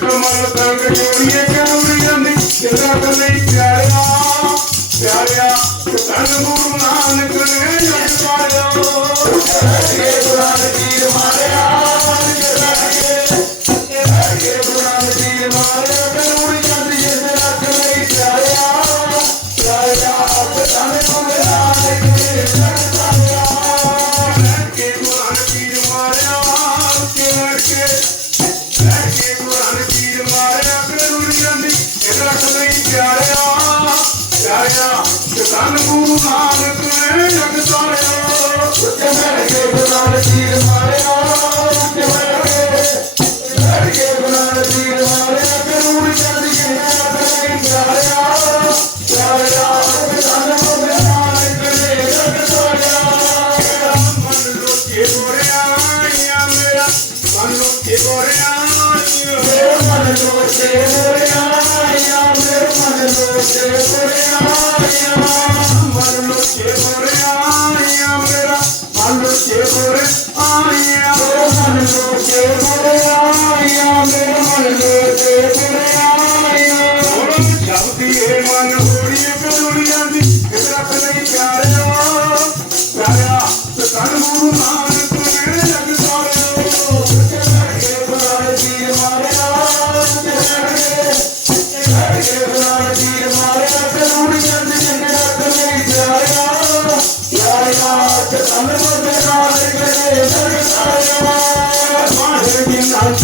Come on, let's go, ਮਨ ਨੂੰ ਹਾਰ ਪ੍ਰੇਮ ਲਗ ਸਾਰਿਆ ਤੇ ਮੇਰੇ ਕੇ ਬਦਾਰ ਤੀਰ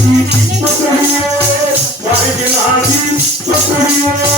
Thank you.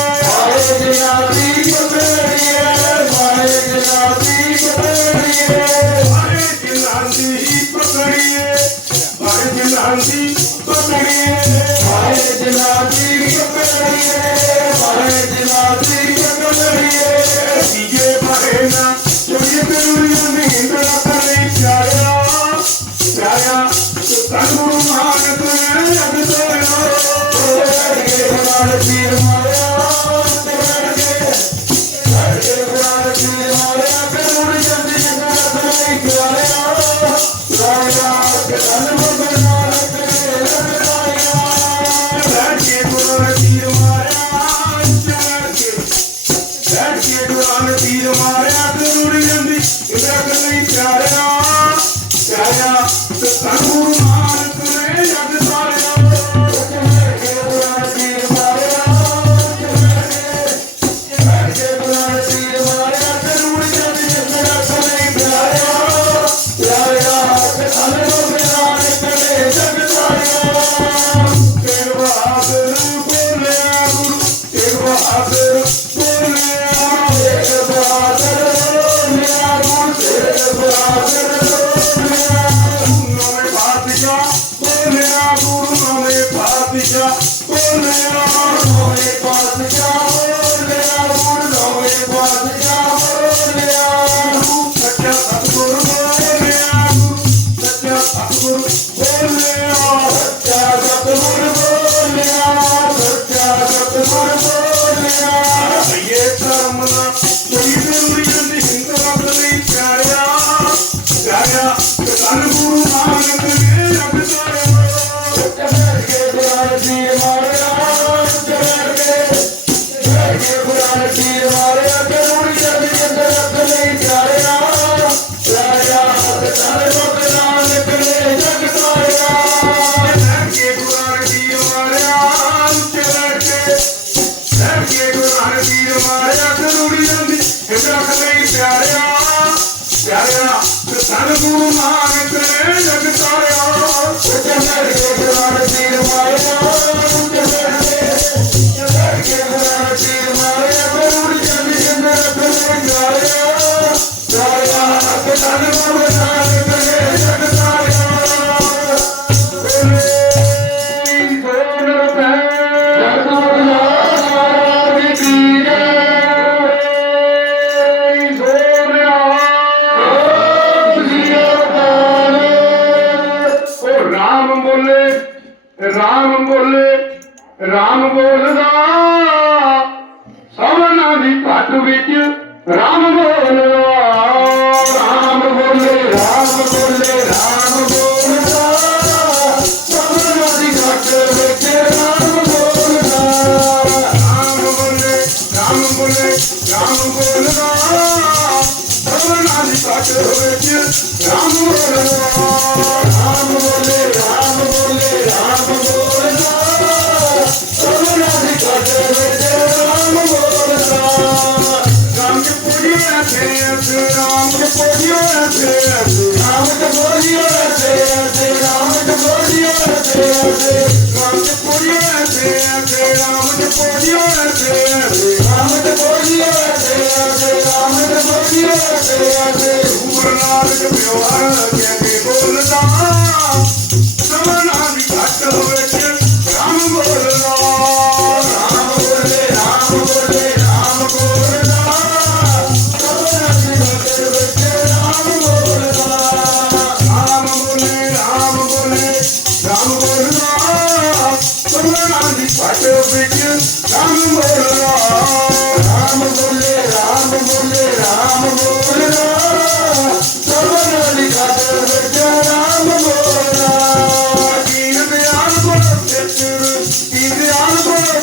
Father, ਕੇ ਆਵੇ ਹੂਰ ਨਾਲ ਕਿਉਂ ਆ ਗਿਆ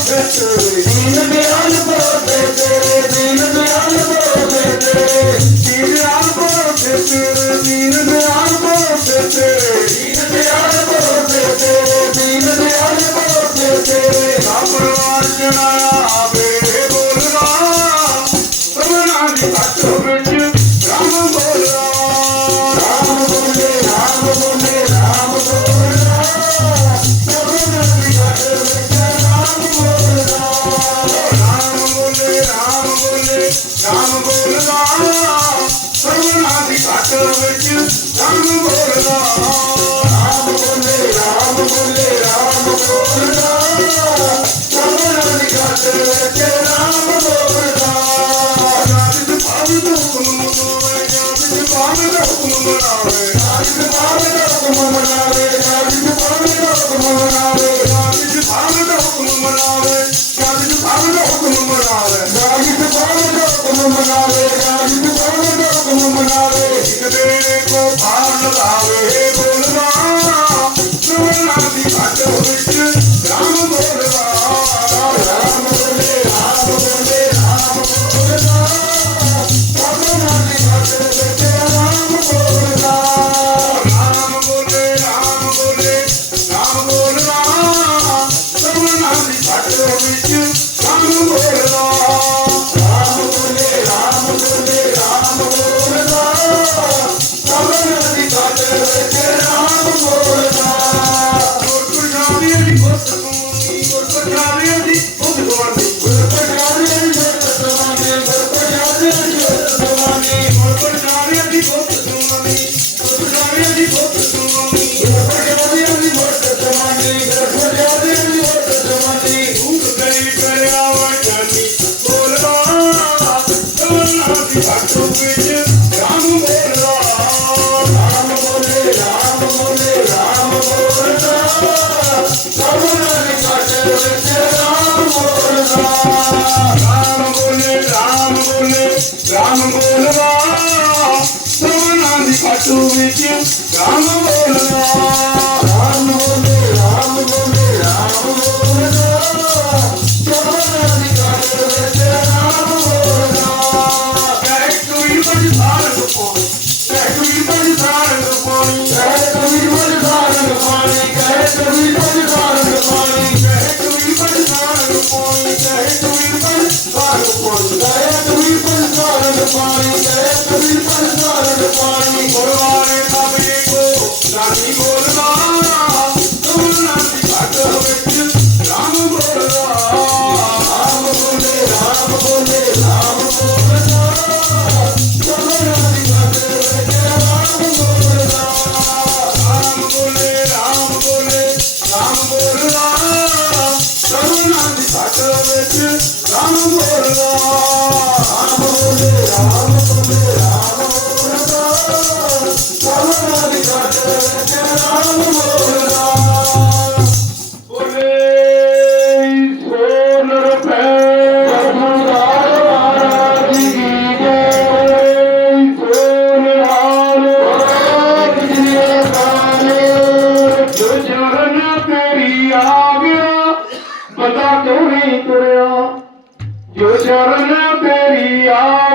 victory. বলে ਰਾਮ ਬੋਲਵਾ ਸੁਮਨਾਂ ਦੀ ਖਟੂ ਵਿੱਚ ਰਾਮ ਬੋਲਵਾ ਪਰ ਭਾਰਤ ਪਹੁੰਚਦਾ ਹੈ ਕਬੀਰ ਪਰ ਭਾਰਤ ਪਾਣੀ ਹੈ ਕਬੀਰ ਪਰ ਭਾਰਤ ਪਾਣੀ ਹੋਇਆ